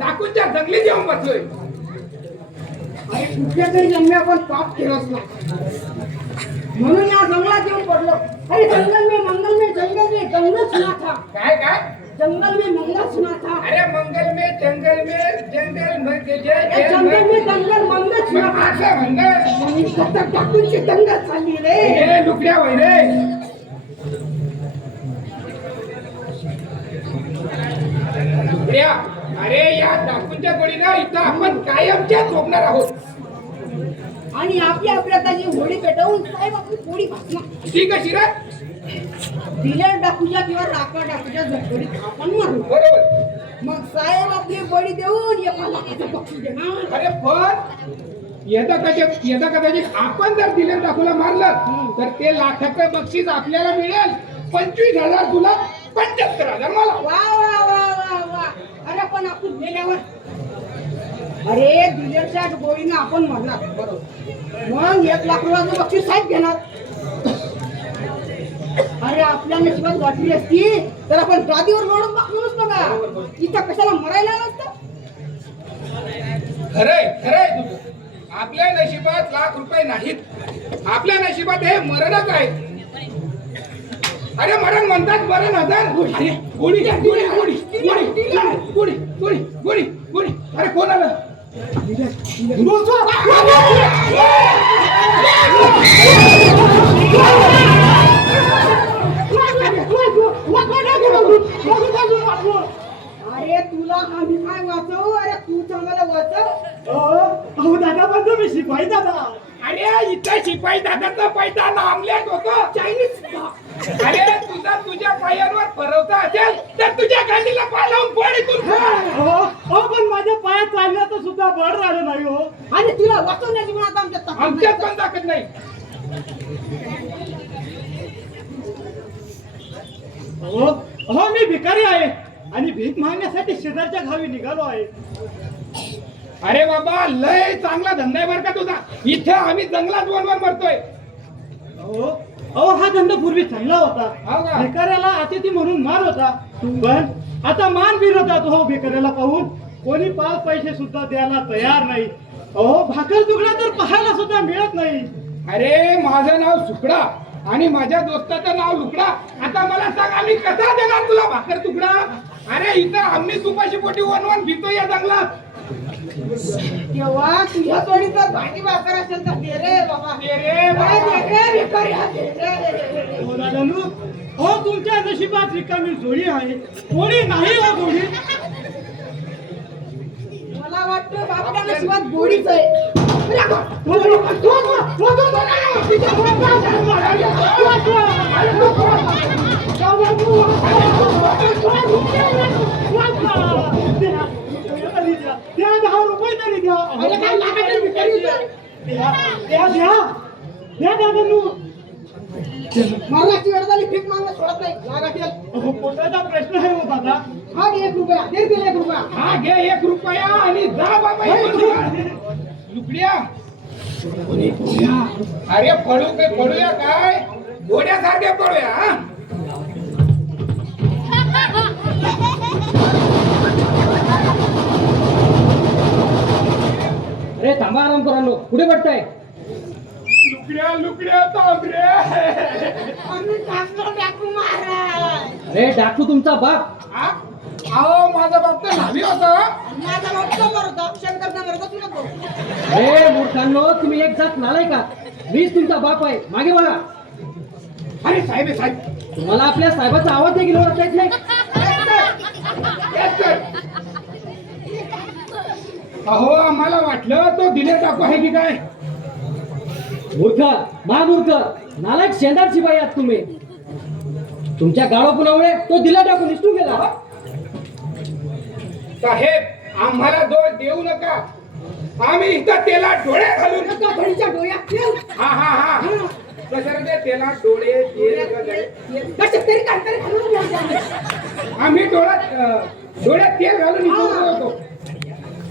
डाकूच्या जंगलीत येऊन बसलोय. अरे कुठल्या तरी जन्मी आपण पाप केलंच ना, म्हणून या जंगलात येऊन पडलो. अरे जंगल में जंगल सुना था. काय काय जंगल में मंगल सुना था. अरे जंगल में जंगल में जंगल मंगल सुना था. असं म्हणलं म्हणून सतत डाकूंची दंगल चालली रे. हे लुकड्या वय रे. लुकड्या, अरे या डाकूंच्या गोळीला इथं आपण कायमच्या झोपणार आहोत. आणि आपल्या अपराधाची होडी पेटवून साहेब आपली पोळी भासणार. ती कशी रे? दिल्या डाकूच्या किंवा राका डाकूच्या झोपडीत आपण मारू. बरोबर. मग साहेब आपली बळी देऊन एका लाखाचं बक्षीस देणार. अरे पण यदा कदाचित आपण जर दिलेर डाकूला मारलं तर ते लाखाचं बक्षीस आपल्याला मिळेल 25,000 तुला 75,000 मला. वा वा वा वा वा. अरे पण आपण गेल्यावर अरे दिलेरच्या गोळीनं आपण मारणार. बरोबर. मग 1 लाख रुपयाचं बक्षीस साहेब घेणार. अरे आपल्या नशिबात वाटली असती तर आपण गादीवर लोळून बसलो नसतो का? इथं कशाला मरायला नसतं. खरंय तुझं. आपल्या नशिबात लाख रुपये नाहीत, आपल्या नशिबात हे मरणच आहे. अरे मरण म्हणतात मरण हजार. गोळी गोळी गोळी गोळी गोळी गोळी गोळी गोळी गोळी. अरे कोण आलं? अरे तुला आम्ही काय वाचवू? अरे तू चांगला वाचव. अहो दादा बंधू मी शिपाई दादा. अरे इथं शिपाई दादाचा पैदा नामलेट होतो चायनीज. अरे तुझ्या पायांवर भरवता असेल तर तुझ्या गांडीला पाय लावून पोळीतून. हो पण माझ्या पायात चालण्याचं सुद्धा बळ राहिलं नाही हो. आणि तुला वाचवण्याची म्हणा आमच्यात पण ताकद नाही. हो मी भिकारी आहे आणि भीक मागण्यासाठी शेजारच्या गावी निघालो आहे. अरे बाबा लय चांगला धंदा आहे बरं का तुझा. इथे आम्ही जंगलात वनवन मरतोय. अहो हा धंदा पूर्वी चांगला हो होता. का? भिकाऱ्याला अतिथी म्हणून मान होता. पण आता मान विरोधात हो. भिकाऱ्याला पाहून कोणी 5 पैसे सुद्धा द्यायला तयार नाही. अहो भाकर तुकडा तर पाहायला सुद्धा मिळत नाही. अरे माझं नाव सुकडा आणि माझ्या दोस्ताचं नाव लुकडा. आता मला सांग आम्ही कसा देणार तुला भाकर तुकडा? अरे इथं आम्ही तुपाशी पोटी वनवन भितो या जंगलात. तेव्हा तुझ्या तोडी तर भाजी भाकर असेल तर दे रे बाबा. दे रे बाबा. हो दादानू, हो तुमच्या नशिबात रिकामी जोडी आहे. कोणी नाही हो जोडी. मला वाटतं आपल्या नशिबात गोडीच आहे. द्या 10 रुपये तरी द्या. द्या दादानू. मारण्याची वेळ झाली. भीक मागणं सोडत नाही. लागायचे पोटाचा प्रश्न आहे हो दादा. हा 1 रुपया दे. 1 रुपया. हा घे 1 रुपया आणि जा बाबा. लुकड्या अरे पळूया काय? घोड्यासारखे पळूया. हा अरे थांबा आराम करा लो. कुठे पडताय? लुकड्या तांबरे. आम्ही टाकलो डाकू महाराज. अरे डाकू तुमचा बाप. अहो माझा बाप तर न्हावी होता. माझा बाप समोर होता. शंकरचा वर्ग तुला भाऊ. अरे मूर्खांनो, तुम्ही एक जात नालाय का? मीच तुमचा बाप आहे. मागे बघा. अरे साहेब साहेब तुम्हाला आपल्या साहेबाचा आवाज देखील ओळखता येत नाही. Yes, sir. अहो आम्हाला वाटलं तो दिले टाकू आहे की काय. मूर्ख, महामूर्ख, नालायक शेंदार शिपाई आहात तुम्ही. तुमच्या गाळोपणामुळे तो दिला टाकून निसटून गेला. साहेब आम्हाला दोष देऊ नका. आम्ही इथं तेला डोळे घालून एका घडीच्या डोळ्यात तेल. हा कसं ते तेला डोळे तेल कसं तरी काहीतरी घालून द्यायचं. आम्ही डोळ्यात तेल घालून इथं होतो.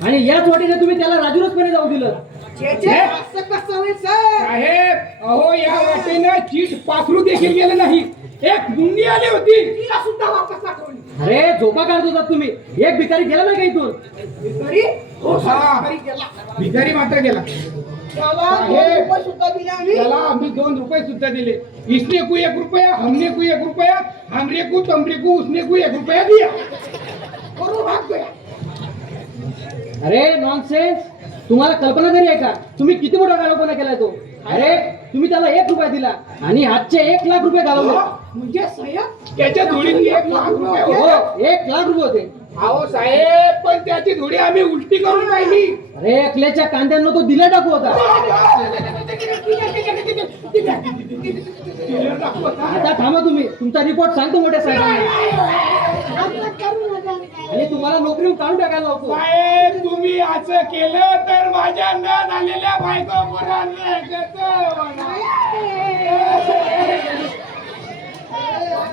आणि याच वाटेने तुम्ही त्याला राजूरसपणे जाऊ दिलं. असं कसं होईल सर? साहेब अहो या वाटेनं चीट पाखरू देखील गेलं नाही. एक मुंगी आली होती. तिला सुद्धा वापस पाठवली. अरे झोपा काढत होता तुम्ही, एक भिकारी गेला नाही का इथून? भिकारी हो सर, हा. भिकारी गेला. भिकारी मात्र गेला. त्याला हे. 2 रुपये सुद्धा दिले आम्ही. त्याला आम्ही 2 रुपये सुद्धा दिले. इसने को 1 रुपया, हमने को 1 रुपया, हमरे को तुमरे को उसने को 1 रुपया दिया. करू भाग गया. अरे नॉनसेन्स, तुम्हाला कल्पना तरी आहे का तुम्ही किती मोठा गाळोपणा केलाय तो? अरे तुम्ही त्याला 1 रुपया दिला आणि हातचे 1 लाख रुपये घालवले. म्हणजे साहेब त्याच्या धुळीत 1 लाख रुपये हो, होते. 1 लाख रुपये होते. अहो साहेब, पण त्याची धुळी आम्ही उलटी करून पाहिली. अरे अकलेच्या कांद्यांना तो दिला टाकू होता. आता थांबा तुम्ही, तुमचा रिपोर्ट सांगतो मोठ्या साहेबांना असं करू नका. आणि तुम्हाला नोकरीहून काढून टाकायला लावतो. साहेब, तुम्ही असं केलं तर माझ्या न झालेल्या बायको मुलांना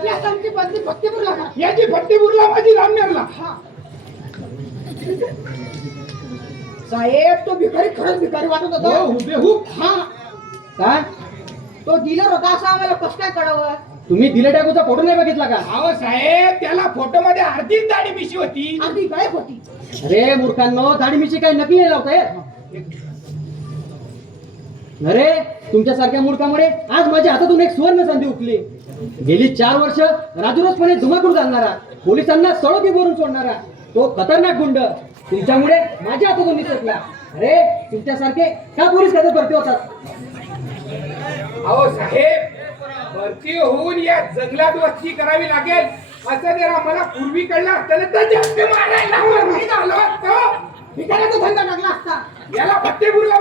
या आमची बदली फत्तेपूरला करा. याची फट्टी बुरला, माझी रामनेरला. साहेब, तो भिकारी खरंच भिकारी वाटत हो, होता. हुबेहूब. हा, का तो डीलर होता असं आम्हाला कसं काय कळावं? तुम्ही दिले टाकूचा फोटो नाही बघितला का? अहो साहेब, त्याला फोटो मध्ये अर्धीच दाढी मिशी होती. आधी गायब होती. अरे मूर्खांनो, दाढी मिशी काही नकली नाही लावताय. अरे तुमच्यासारख्या मूर्खामुळे आज माझ्या हातातून एक सुवर्ण संधी उकली. गेली 4 वर्ष राजरोसपणे धुमाकूळ घालणारा, पोलिसांना सळोकी भरून सोडणारा तो खतरनाक गुंड तुमच्यामुळे माझ्या हातातून निसटला. अरे तुमच्यासारखे का पोलीस खात्यात भरती होतात? अहो साहेब, भरती होऊन या जंगलात वस्ती करावी लागेल असं जर आम्हाला पूर्वी कळलं असतं तर जास्त मारायला माहित झालं असतं. भिकाऱ्याचा धंदा टाकला असता. याला फट्टे बुरला